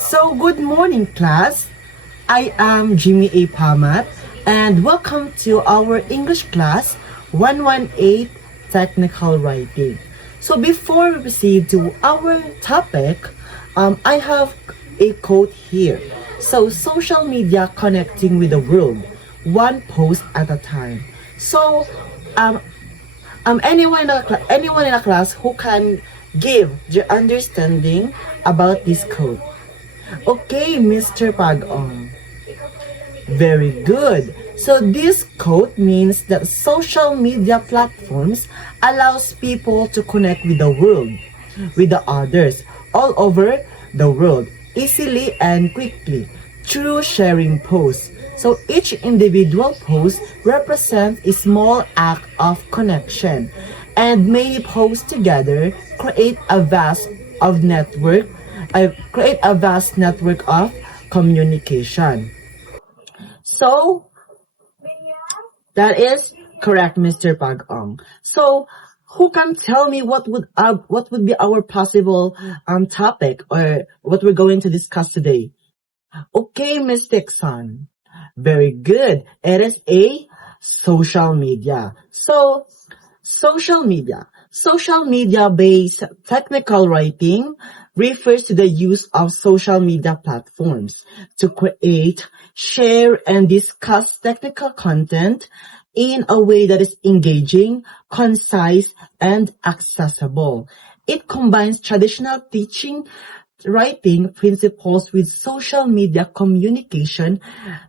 So, good morning, class. I am Jimmy A. Pamat, and welcome to our English class 118 Technical Writing. So, before we proceed to our topic, I have a quote here. So, social media connecting with the world, one post at a time. So, um, anyone in a class who can give their understanding about this quote. Okay, Mr. Pagong. Very good. So this quote means that social media platforms allows people to connect with the world, with the others all over the world easily and quickly through sharing posts. So each individual post represents a small act of connection, and many posts together create a vast network of communication. So that is correct, Mr. Pag-ong. So who can tell me what would be our possible topic or what we're going to discuss today? Okay, Miss Dixon. Very good. It is a social media. So social media based technical writing refers to the use of social media platforms to create, share, and discuss technical content in a way that is engaging, concise, and accessible. It combines traditional teaching writing principles with social media communication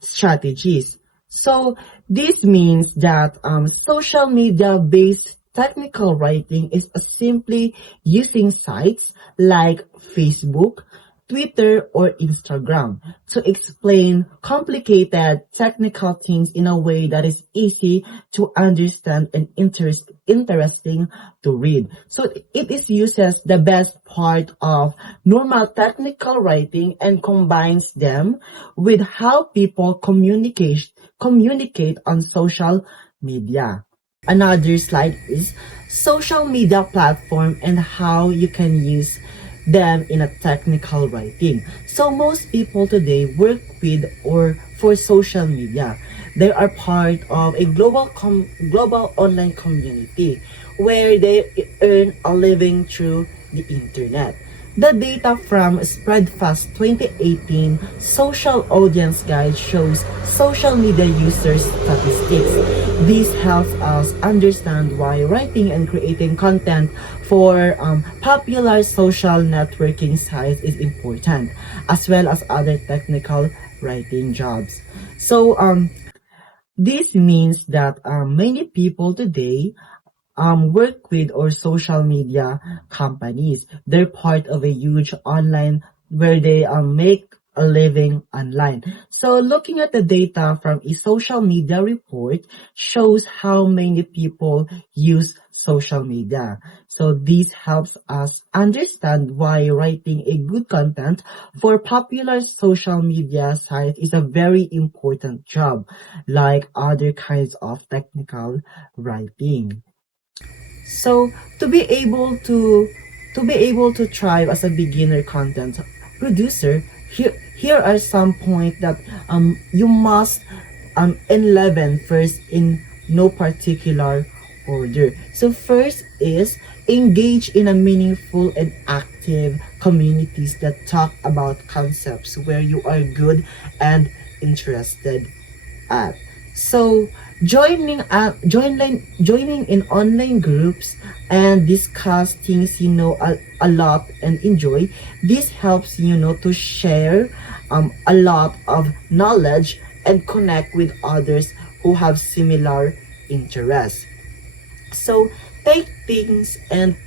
strategies. So this means that social media based technical writing is simply using sites like Facebook, Twitter, or Instagram to explain complicated technical things in a way that is easy to understand and interesting to read. So it uses the best part of normal technical writing and combines them with how people communicate on social media. Another slide is social media platform and how you can use them in a technical writing. So most people today work with or for social media. They are part of a global online community where they earn a living through the internet. The data from Spreadfast 2018 Social Audience Guide shows social media users statistics. This helps us understand why writing and creating content for popular social networking sites is important, as well as other technical writing jobs. So this means that many people today work with or social media companies. They're part of a huge online where they make a living online. So looking at the data from a social media report shows how many people use social media. So this helps us understand why writing a good content for popular social media sites is a very important job, like other kinds of technical writing. So to be able to thrive as a beginner content producer, here are some points that you must enliven first in no particular order. So first is engage in a meaningful and active communities that talk about concepts where you are good and interested at. So joining in online groups and discuss things a lot and enjoy. This helps to share a lot of knowledge and connect with others who have similar interests. So take things and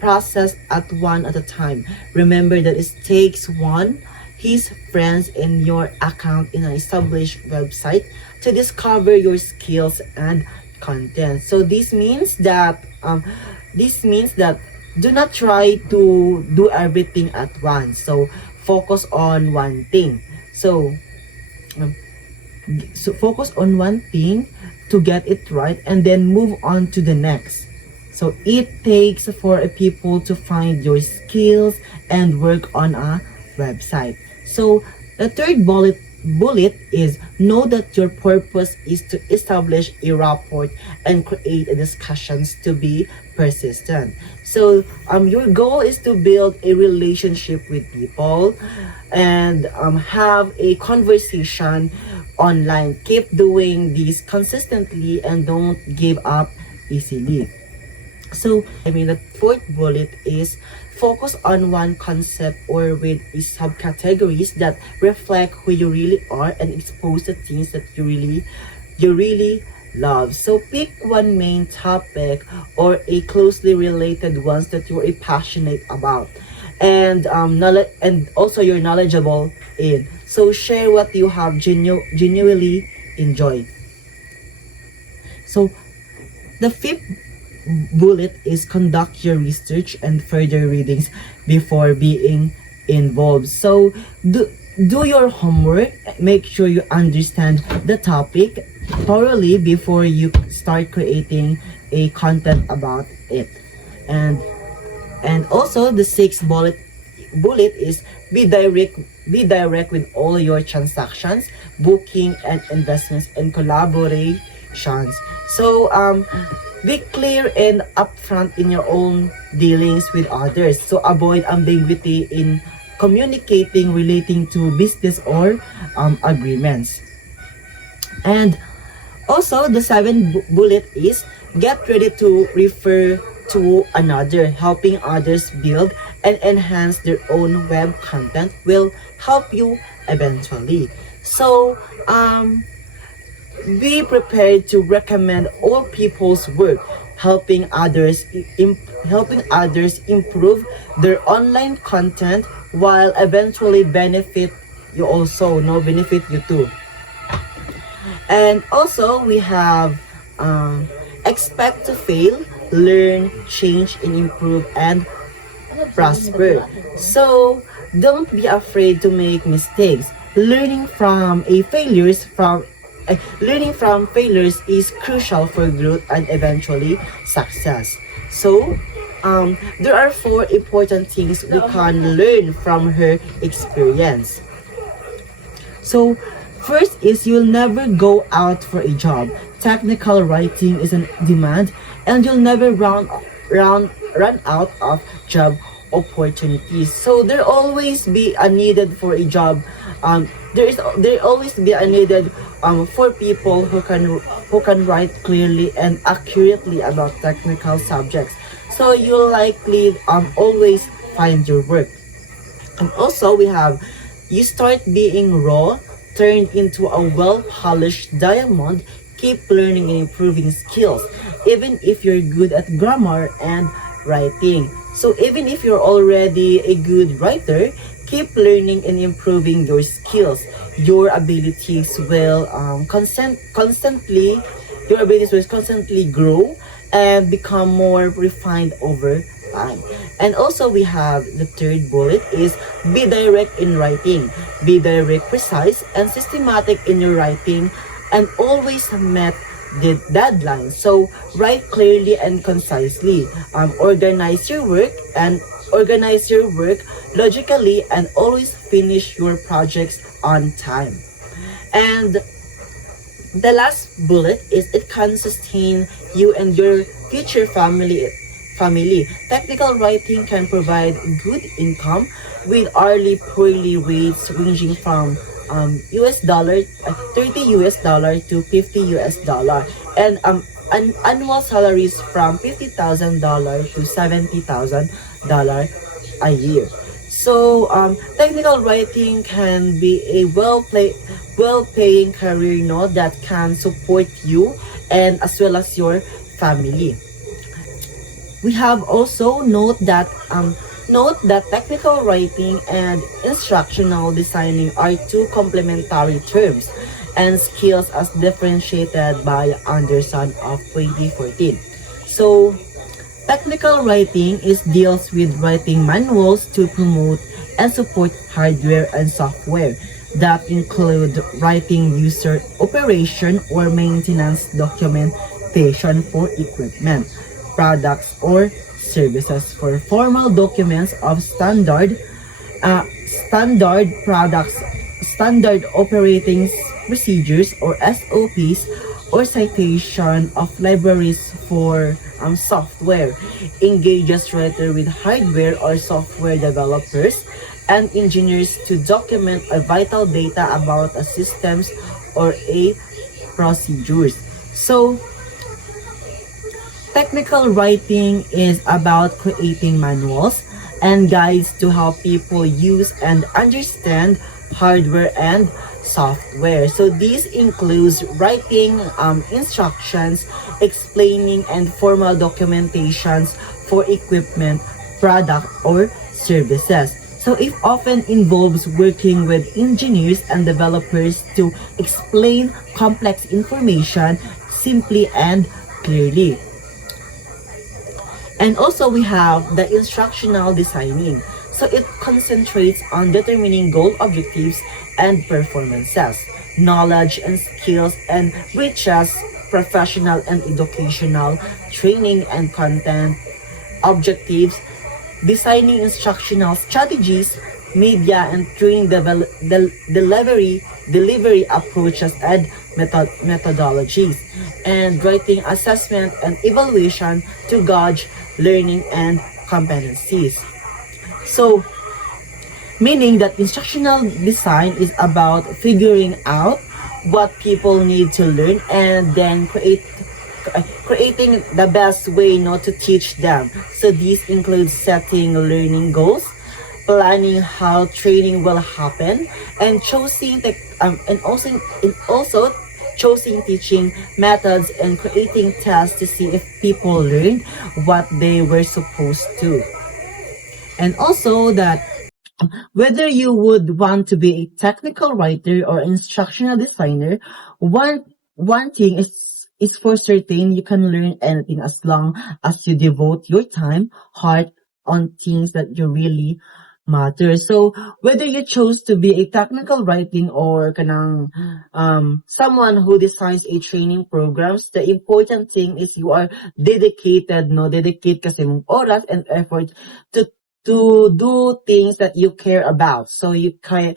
process one at a time. Remember that it takes one, his friends, and your account in an established website to discover your skills and content. So this means that do not try to do everything at once. So focus on one thing. Um, so focus on one thing to get it right and then move on to the next. So it takes for people to find your skills and work on a website. So the third bullet is know that your purpose is to establish a rapport and create discussions to be persistent. So your goal is to build a relationship with people and have a conversation online. Keep doing this consistently and don't give up easily. So, the fourth bullet is focus on one concept or with subcategories that reflect who you really are and expose the things that you really love. So pick one main topic or a closely related ones that you are passionate about and and also you're knowledgeable in. So share what you have genuinely enjoy. So the fifth bullet is conduct your research and further readings before being involved. So do your homework, make sure you understand the topic thoroughly before you start creating a content about it. And also the sixth bullet is be direct with all your transactions, booking and investments and collaborations. So be clear and upfront in your own dealings with others. So avoid ambiguity in communicating relating to business or agreements. And also the seventh bullet is get ready to refer to another. Helping others build and enhance their own web content will help you eventually. So be prepared to recommend all people's work, helping others improve their online content while eventually benefit you also, benefit you too. And also we have expect to fail, learn, change, and improve and prosper. So don't be afraid to make mistakes. Learning from failures is crucial for growth and eventually success. So there are four important things we can learn from her experience. So first is you'll never go out for a job. Technical writing is in demand and you'll never run out of job opportunities. So there always be a needed for a job. There always be a needed for people who can write clearly and accurately about technical subjects. So you'll likely always find your work. And also we have you start being raw, turned into a well-polished diamond. Keep learning and improving skills, even if you're good at grammar and writing. So even if you're already a good writer, keep learning and improving your skills. Your abilities will constantly grow and become more refined over time. And also we have the third bullet is be direct in writing. Be direct, precise, and systematic in your writing and always met the deadline. So write clearly and concisely. Organize your work logically and always finish your projects on time. And the last bullet is it can sustain you and your future family. Technical writing can provide good income with hourly rates ranging from $30 to $50 and annual salaries from $50,000 to $70,000 a year. So technical writing can be a well-paying career, that can support you and as well as your family. We have also note that technical writing and instructional designing are two complementary terms and skills as differentiated by Anderson of 2014. So technical writing deals with writing manuals to promote and support hardware and software that include writing user operation or maintenance documentation for equipment, products, or services. For formal documents of standard standard products, standard operating procedures or SOPs, or citation of libraries for software, engages rather with hardware or software developers and engineers to document a vital data about a systems or a procedures. So, technical writing is about creating manuals and guides to help people use and understand hardware and software. So this includes writing instructions, explaining and formal documentations for equipment, product, or services. So it often involves working with engineers and developers to explain complex information simply and clearly. And also we have the instructional designing. So it concentrates on determining goal objectives and performances, knowledge and skills, and reaches professional and educational training and content objectives, designing instructional strategies, media and training delivery approaches and methodologies, and writing assessment and evaluation to gauge learning and competencies. So, meaning that instructional design is about figuring out what people need to learn and then creating the best way not to teach them. So this includes setting learning goals, planning how training will happen, and also choosing teaching methods and creating tests to see if people learned what they were supposed to. And also that whether you would want to be a technical writer or instructional designer, one thing is for certain: you can learn anything as long as you devote your time, heart on things that you really matter. So whether you chose to be a technical writing or someone who designs a training programs, the important thing is you are dedicated, dedicate kasi mong oras and effort to do things that you care about. So you can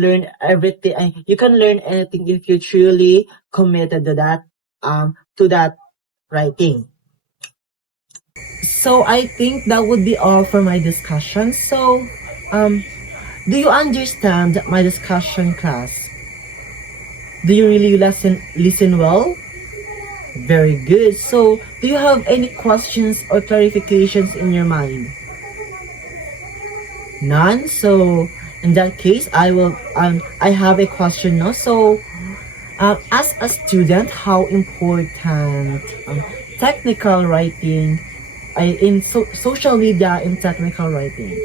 learn everything. You can learn anything if you truly committed to that writing. So I think that would be all for my discussion. So, do you understand my discussion, class? Do you really listen well? Very good. So, do you have any questions or clarifications in your mind? None. So, in that case, I have a question now. So, as a student, how important technical writing in social media in technical writing?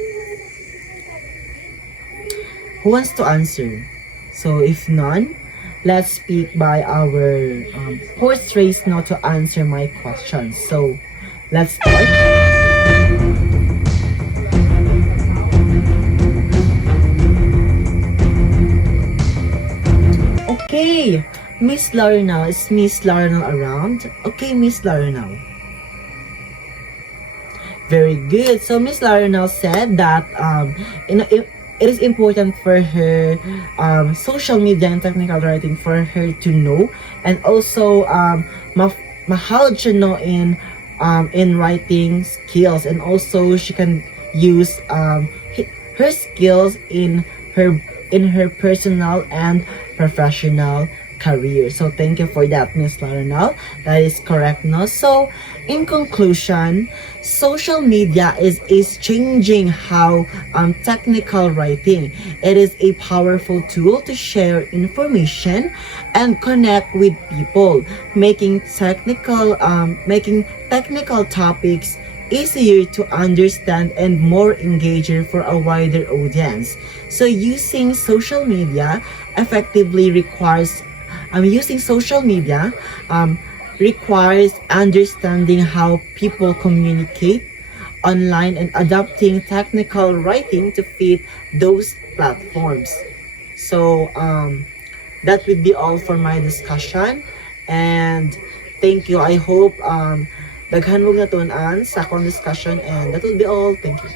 Who wants to answer? So if none, let's speak by our horse race now to answer my question. So let's start. Okay, Miss Larinal. Is Miss Larinal around? Okay, Miss Larinal. Very good. So Miss Larinal said that it is important for her social media and technical writing for her to know, and also mahal siya know in writing skills, and also she can use her skills in her personal and professional career. So thank you for that, Miss Larinal. That is correct, no? So in conclusion, social media is changing how technical writing. It is a powerful tool to share information and connect with people, making technical topics easier to understand and more engaging for a wider audience. So using social media effectively requires understanding how people communicate online and adapting technical writing to fit those platforms. So that would be all for my discussion, and thank you. I hope daghan mong natunan sa akong discussion, and that will be all. Thank you.